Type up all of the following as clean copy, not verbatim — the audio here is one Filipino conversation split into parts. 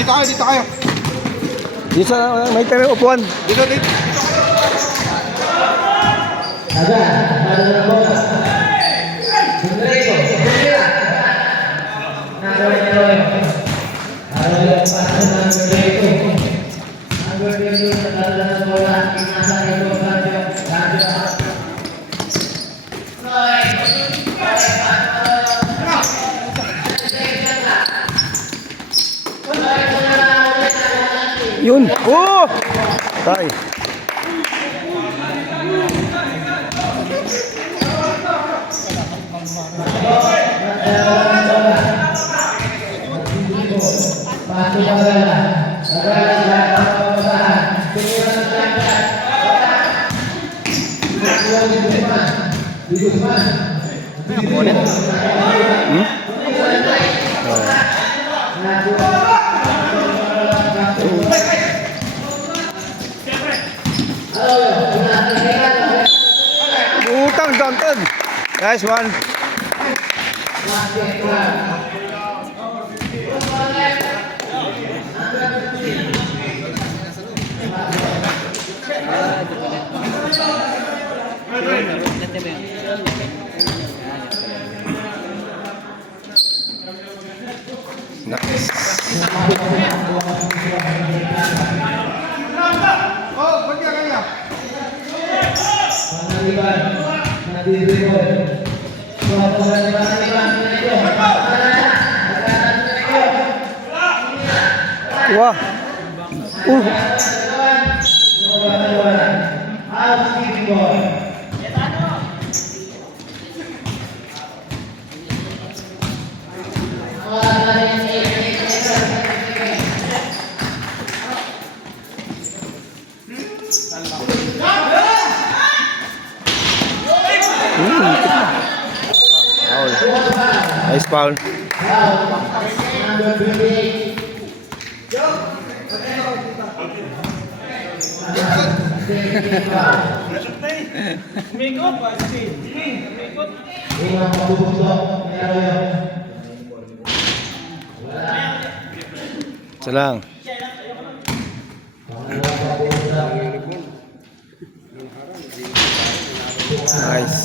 Dito kayo, dito kayo. Dito sa may tayo upuan. Dito, dito. Yun. Oh! Tay. Utang Danton. Nice one. Nice. Oh, pergi kalian. Wah. Foul. Nice foul. Salang. Nice.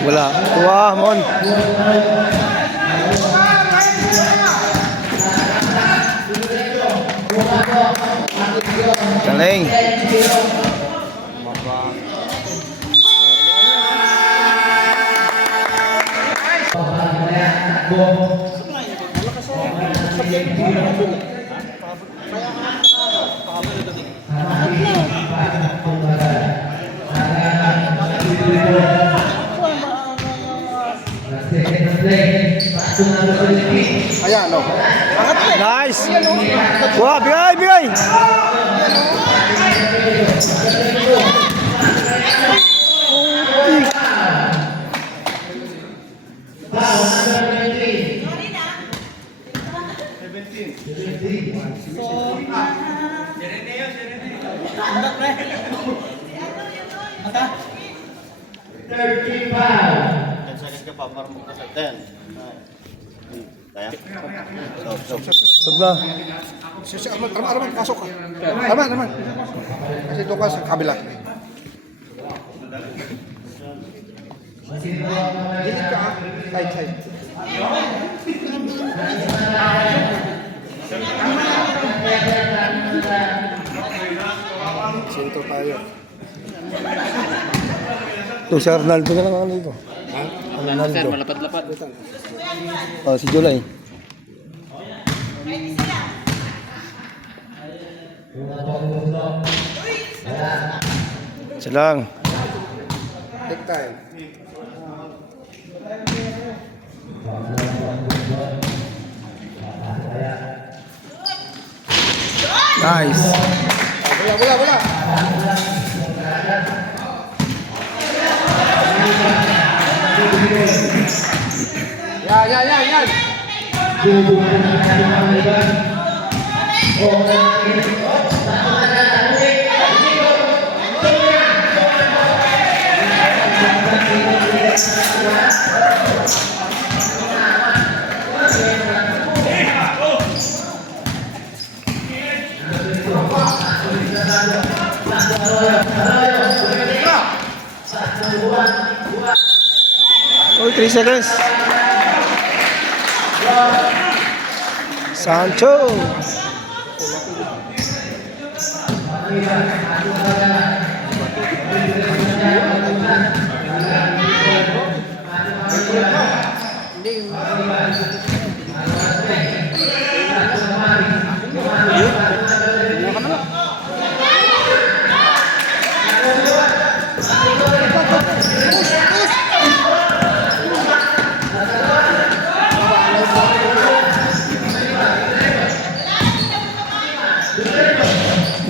Wala. Wah, mon. Galing. Ayan, no. Nice. Wah, bigay, bigay. Sebelah. Arman, pasok ka. Arman. Kasi ito ka sa kabila. Gilid ka, side. Sento tayo. Tuh si Arnaldo na lang ano ito. Ha? Arnaldo. Malapad-lapad. Oh, si Julay. Salang. Take time. Nice. Wala. Yan. Oh, 3 seconds. Sancho.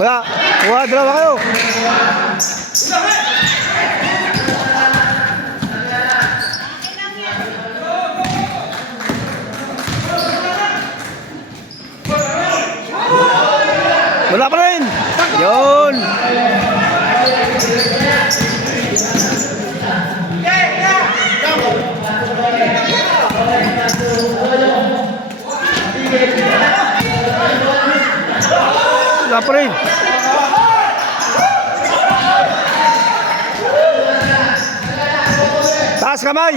Wala. Dalawa kayo. Wala pa rin. Yun. Wala pa rin. Taas kamay.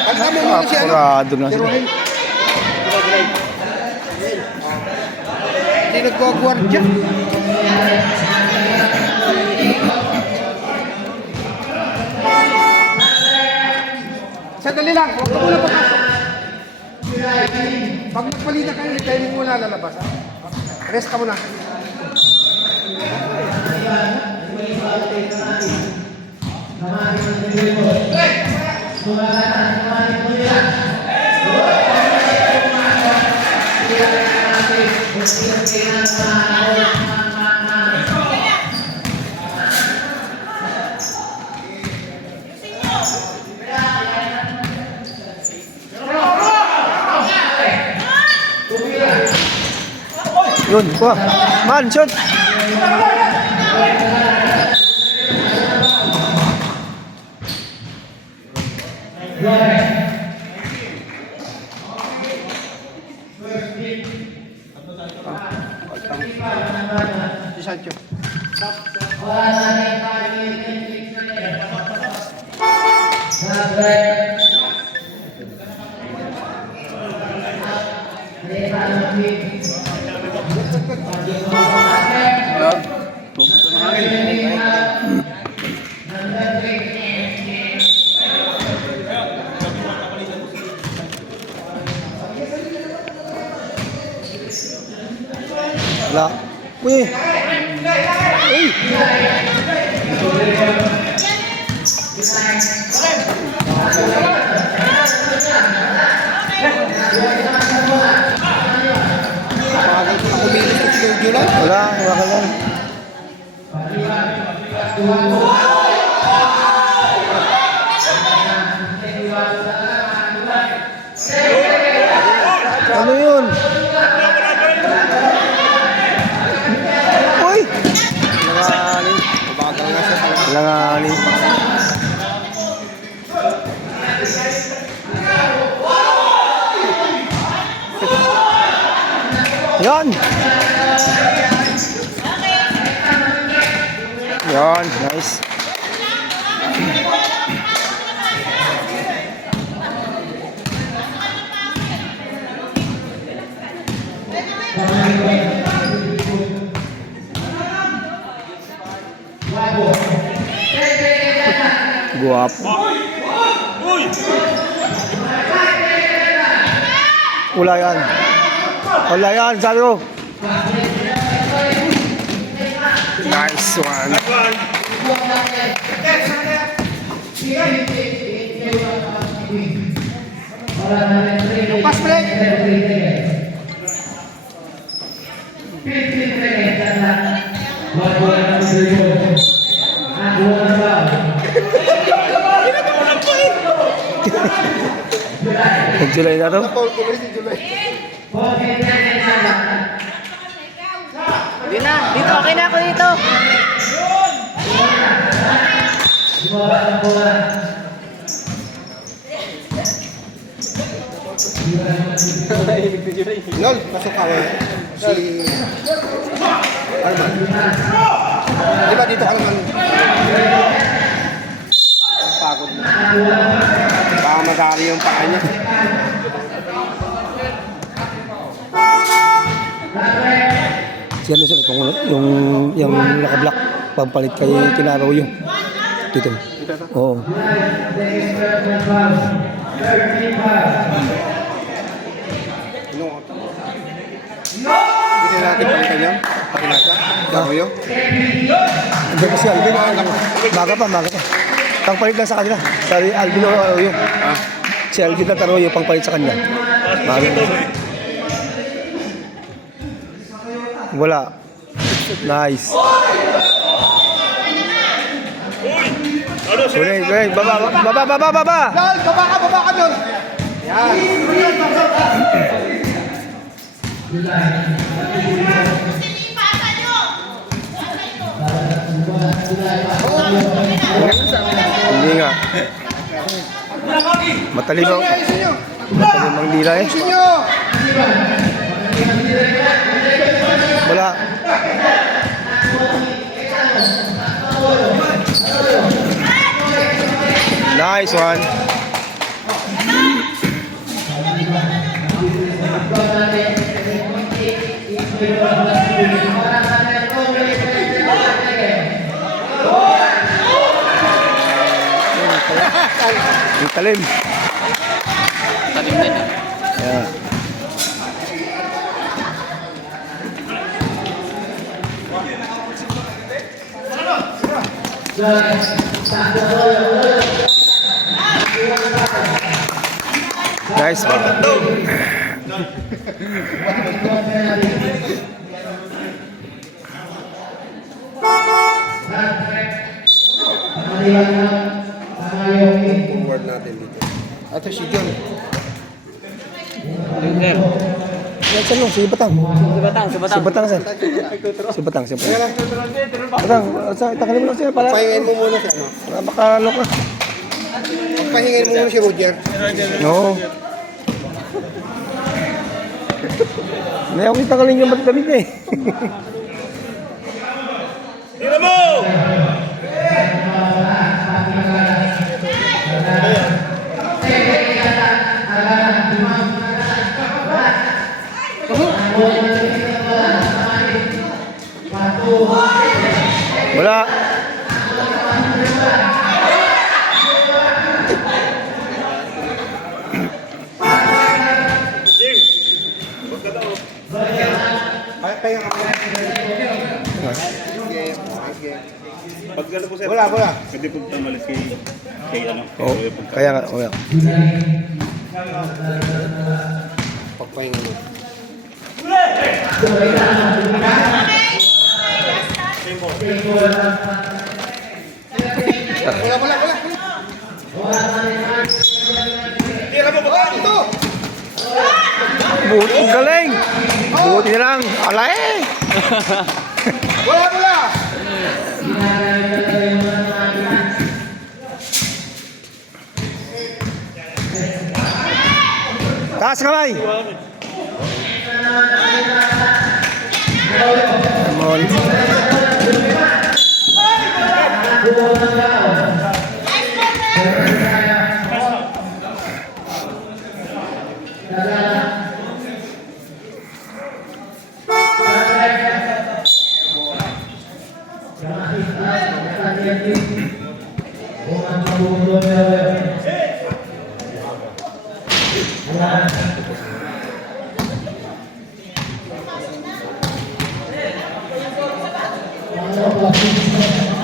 Pagka mo muna si ano. Apurado na sila. Hindi nagkagwardya. Sandali lang, huwag ka muna papasok. Pag magpalita kayo, hindi tayo muna lalabas. Ha? Rest ka muna. Yun, kuha. Man, shoot. Si Sancho. Wala. Uy. Uy. Kumilos ko si July. Wala, wala lang. Ano yun? Uy! Langanin. Yan! Yan, nice. Guwapo. Wala yan. Wala yan, sabi ko. Nice one. Nag-July na to. Paul tuloy si July. Yun na, dito, okay na ako dito. Nol, pasok ka wala. Si Arman. Di ba dito ka naman? Ang pagod mo. Baka madali yung paa niya. Si ano sir, yung naka-black, pampalit kay Kinaraw yung. Dito. Oo. Ano? Hindi natin palitan yan. Pakinasa. Daro yun. Hindi kasi Alvin, maga pa. Pangpalit lang sa kanila. Sabi Alvin o yung. Si Alvin na Taroyo, pangpalit sa kanila. Maga pa. Wala. Nice. Uy, baba. Nol, baba ka doon. Yan. Hindi nga. Matalim ang dila eh. Sinyo! Wala. Nice one. Ang talim. Talim din. Yeah. Nice one. Forward natin dito. Ito si John. Saan mo? Si Batang. Si Batang, sir. Si Batang. Batang, saan? Takalin mo lang siya para. Pahingin mo muna si ano. Baka ano ka. Pahingin mo muna si Roger. No. May ako takalin yung damit niya eh. Tira mo! Wala. Ay, pahinga ka muna. Pag ano po sir? Wala. Pwede po tamalis kay ano? Oh, kaya nga, oh, yeah. Pagpahinga mo. Wala. Tira mo ba? Ito! Buti, ang galing. Buti na lang. Alay. Wala! Taas kamay. Come on.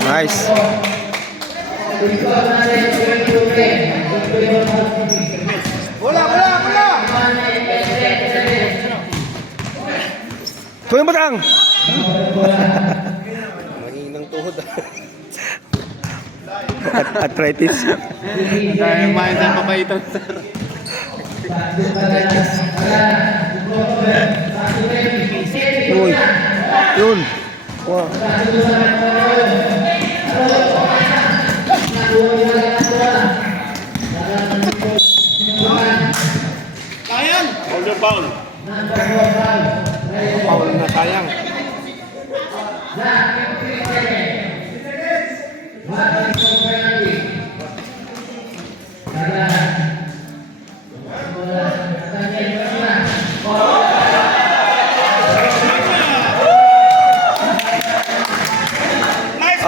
Nice. Wala! Kuya Batang! Nanginang tuhod. Arthritis. Dahil mahin sa papaitan, sir. Uy. Yun. Wow. Hold your foul. Paul na sayang.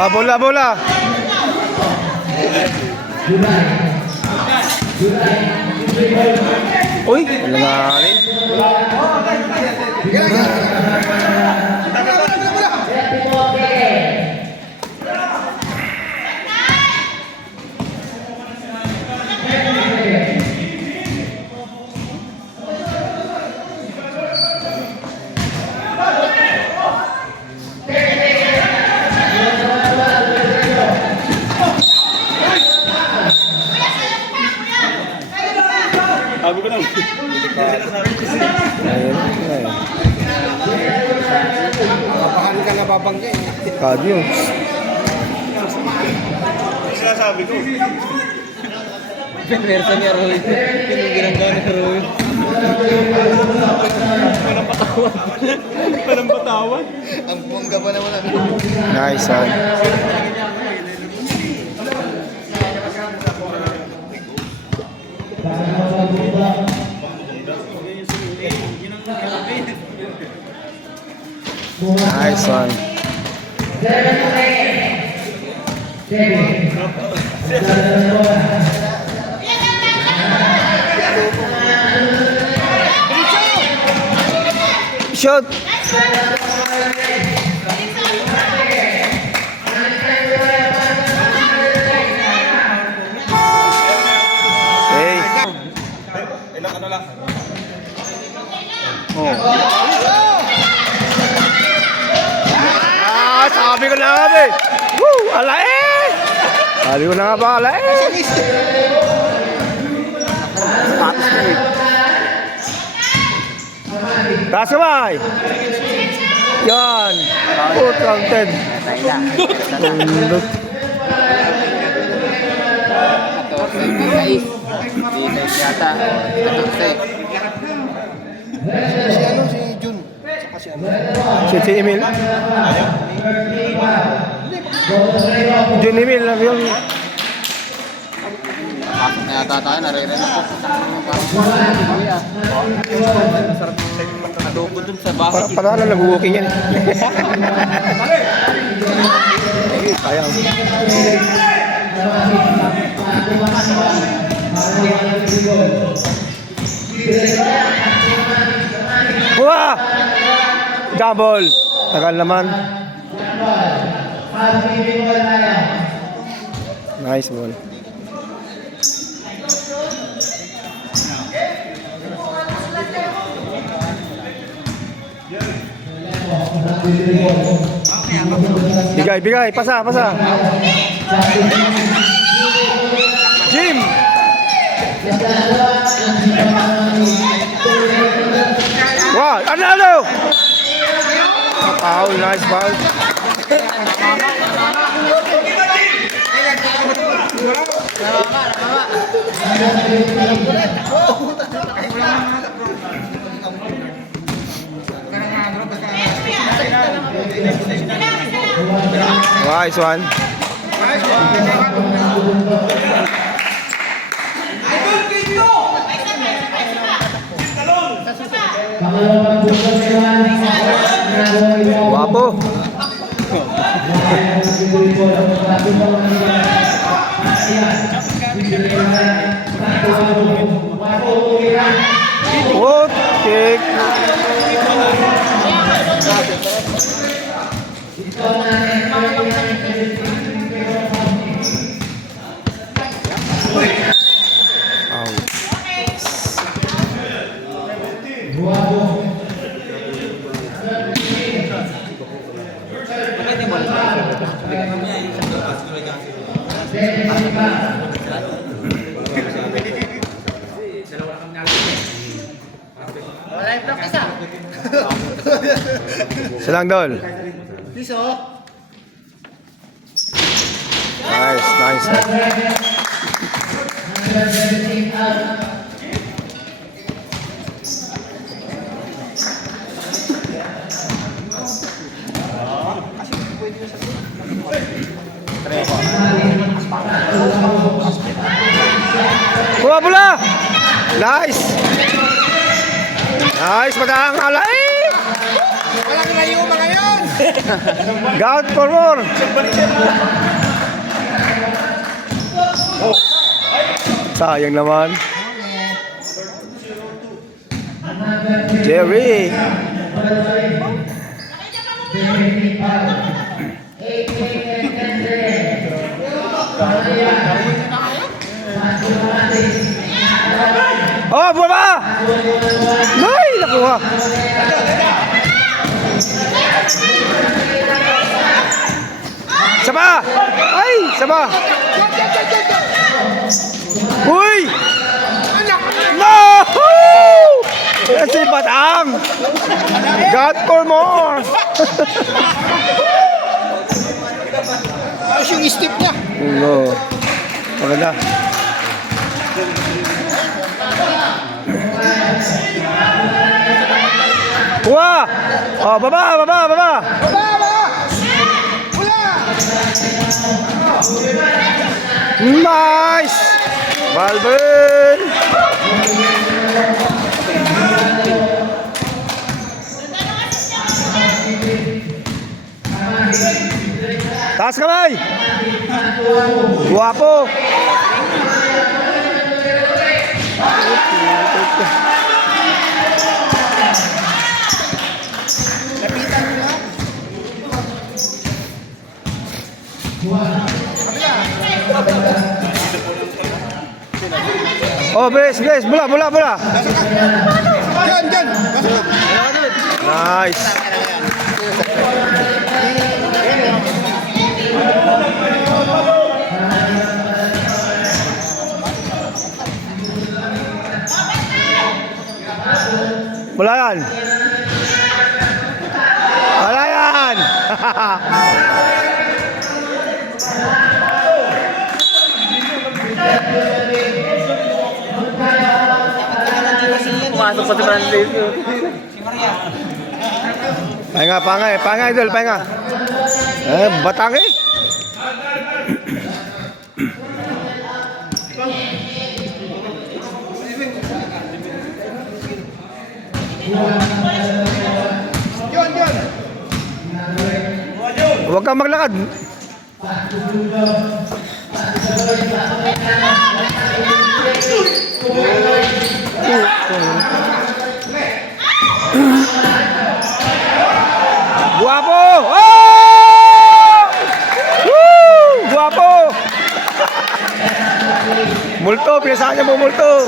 Bola, bola. Uy, nangalin. Sabi ko lang. Kapahan ka na babangga eh. Kadyo. Sinasabi ko. Pinwersa ni Arroyo. Pinugirang ka ni Arroyo. Walang patawan. Ang bongga pa naman. Nice one. Nice one. Shot. Hey. Ilang ano lang. Oh. Sabi ko na nga ba eh. Woo! Alae! Sabi ko na nga ba, alae? Taas kamay! Yan! Oh, counted. Tundot. 14, 16 yata. 14. Si ano, si Jun. Saka si ano. Si Emil. Jun Emil lang yun. Pasok na yata tayo, naririnig ko. Adobo dun sa bahay. Parang nag-walking yan eh. Sayang. Wah! Double. Tagal naman. Nice ball. Bigay, bigay. Pasa, pasa. Jim! Wow, ano? Foul, nice foul. Nice one. Guwapo. What? Kick. Out. Silang dol. Nice, nice. Kuha bola. Nice. Nice, matang alay. Walang layo mga yun! Gout for more. Sayang naman. Jerry. Oh, baba! Nay, nakuha. Saba! Ay, saba! Uy! No! Kasi batang! God for more! Ayos yung step niya. No. Maganda. Kuha! Oh, baba, baba, baba! Baba! Wala! Nice! Balvin! Taas kamay! Guwapo! Oh, bes, bes, bola, bola, bola. Diyan, diyan! Nice. Wala yan. Wala yan. Pumasok pa si Francisco. Pahinga, pahinga, pahinga idol, pahinga. Batang eh. Diyan, diyan! Huwag kang maglakad. Guwapo! Oh! Woo! Guwapo! Multo, pinasahan niya mo multo.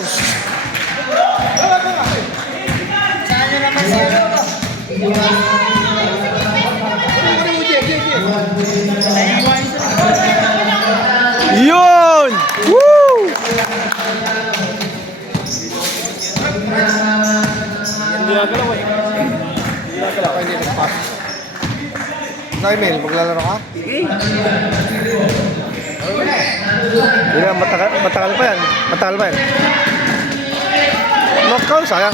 Yun! Woo! Naimel, maglalaro ka? Hindi na, matagal pa yan. Matagal pa yan. Knockout, sayang.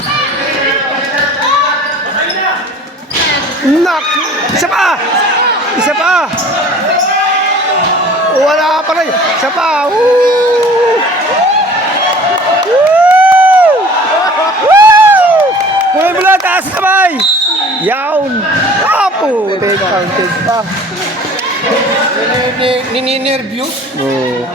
Knock! Isa pa! Isa pa! Wala pa rin! Isa pa! Woo! Woo! Woo! Kulay mula, taas sabay! Yawn! Apo! Counted pa. Nininervyos? Oh.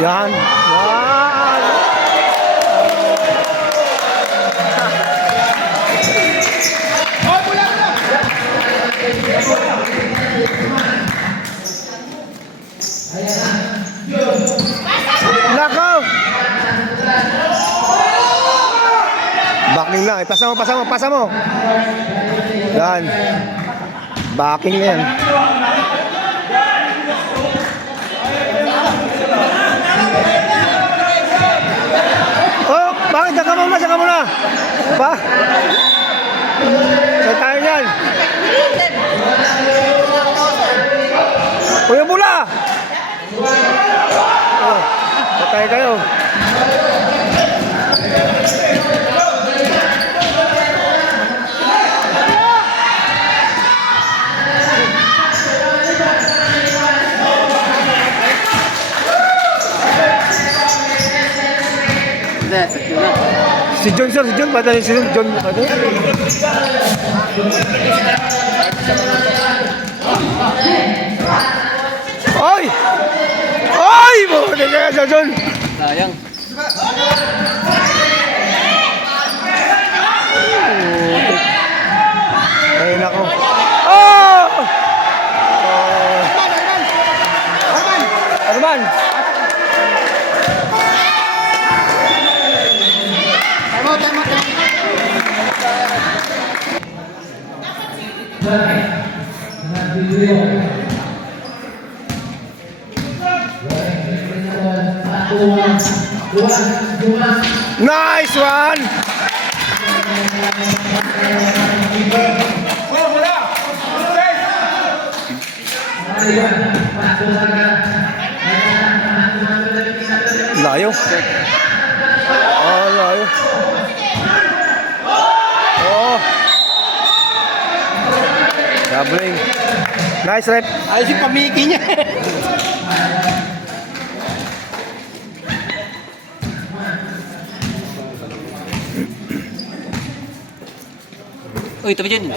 Yan. Yan. Backing lang. Pasa mo. Yan. Backing na yan. Oh, bakit? Saka muna. Pa? Saan tayo yan? Kuya Bula! Oh, patay kayo. Hindi, sakto na. Si John, sir. Si John. Padali si John. Padali. Oy! Oy! Buti ka sa John. Sayang. Ay, nako. Oh! Arman! Nice one! Layo. Oh, layo. Oh. Doubling. Nice rep. Ayos yung pamiki niya. Uy, tabi dyan.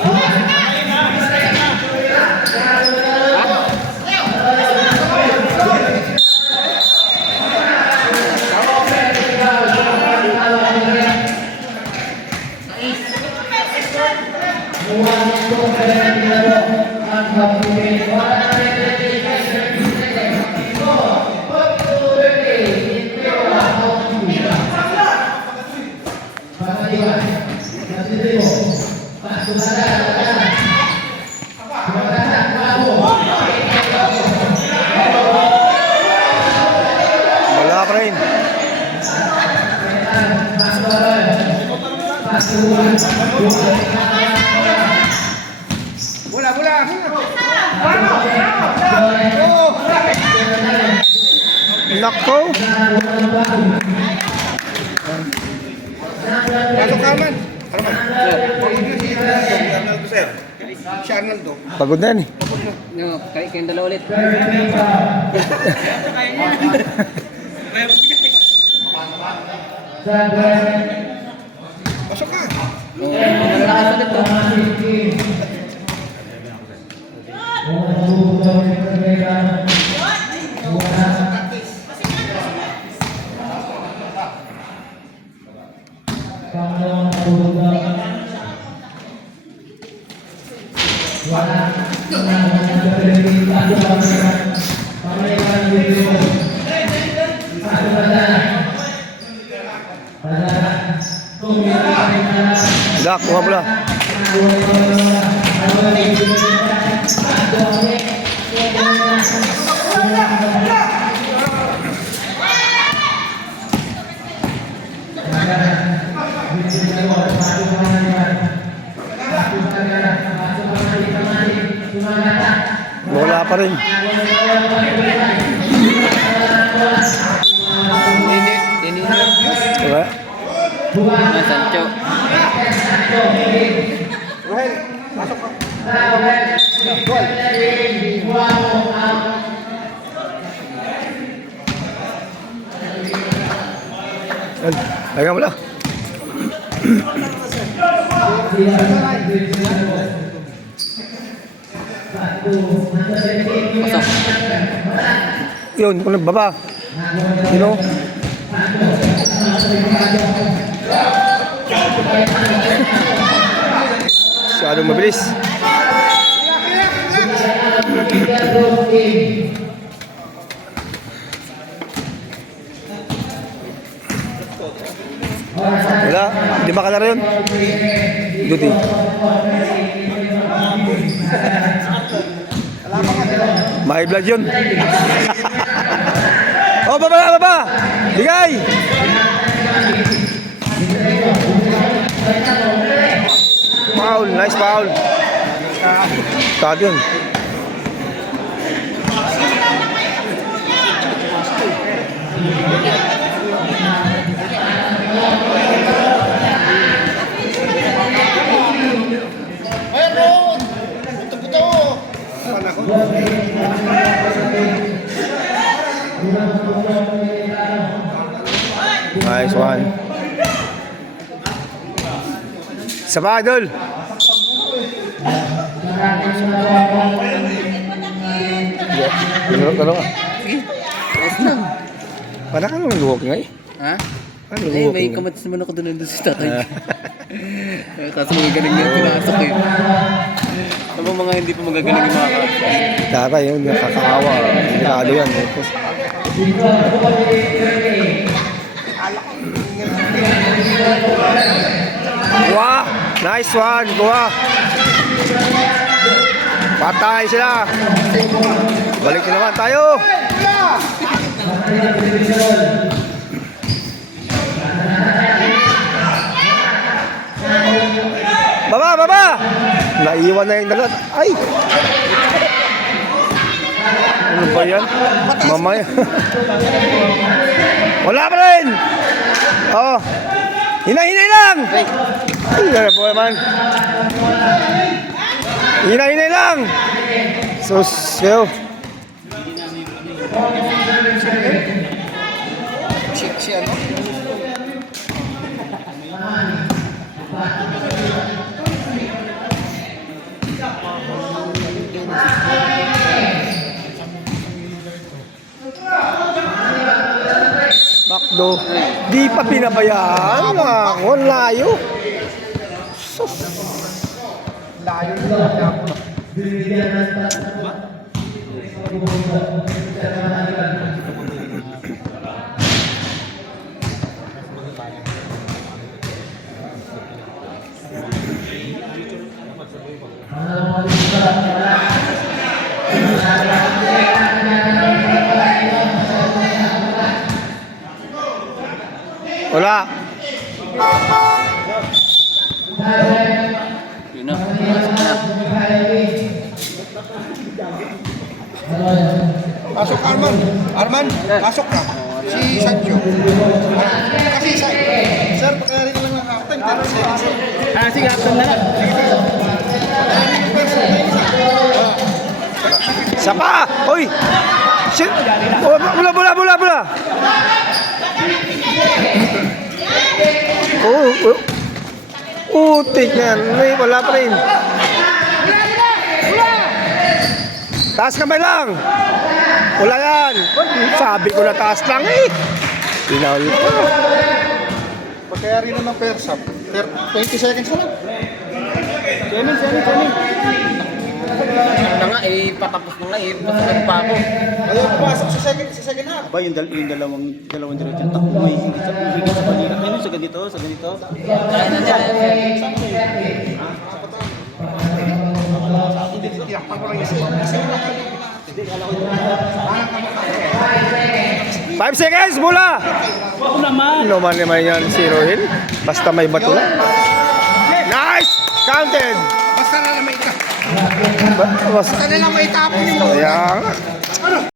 Wala pa rin. Bola. Nako. Pasok ka, Arman. Si Arnaldo. Pagod na yan eh. No, kayong dalawa ulit. Pasok ka. Malakas ulit to. Dak, kuha pula. Wala pa rin. Diba? Nah, Sancho. Rahel, pasok ka. Lagyan mo lang. Pasok. Yun, kung nagbaba. You know? Masyadong mabilis. Wala, di ba kalaro yun? Duty. May blood yun. Oh, baba! Bigay! Foul, nice foul. Tag yun. Nice one. Sama, Idol. Ano ka? Ayos lang. Para ka naman luwag nga eh. Ha? Ano Eh, luwag may nga? kamatis naman ako doon sa tatay. Kaso magagaling na pinasok eh. Ano mga hindi pa magagaling yung mga kapatid? Tatay yun, nakakaawa. Delikado yan. Kuha! Nice one! Kuha! Patay sila! Balik na naman tayo! Baba! Naiwan na yung dalawa. Ay! Ano ba yan? Mamaya. Wala pa rin! Oh! Hinay lang! Ay, gano'n po naman. Hinay lang! Sus, yo. Si ano? Makdo. Di pa pinabayaan. Ang layo. Sus. Wala. Yun na. Pasok na. Pasok Arman, pasok na. Si Sancho. Kasi sir, pakayari ka lang ng halftime. 30 seconds. Sige, action na lang. Sapa! Oy! Shit! Oh, bola! Utik yan. Ay, wala pa rin. Taas kamay lang. Wala yan. Sabi ko na taas lang eh. Pinahuli pa. Pakayari na ng persap. 20 seconds na lang. Ano nga eh, patapos mo nga eh. Pasukan pa ako. Ayaw pumasok sa second half. Ba yung dalawang diretso takbo may higit sa kanila. Ayun sa ganito. Kaya na dyan. 5 seconds, bola! Ako naman. Naman yan, zerohin. Basta may bato na. Nice! Counted! Basta na lang may Basta Basta na lang may tapon mo. Kaya nga.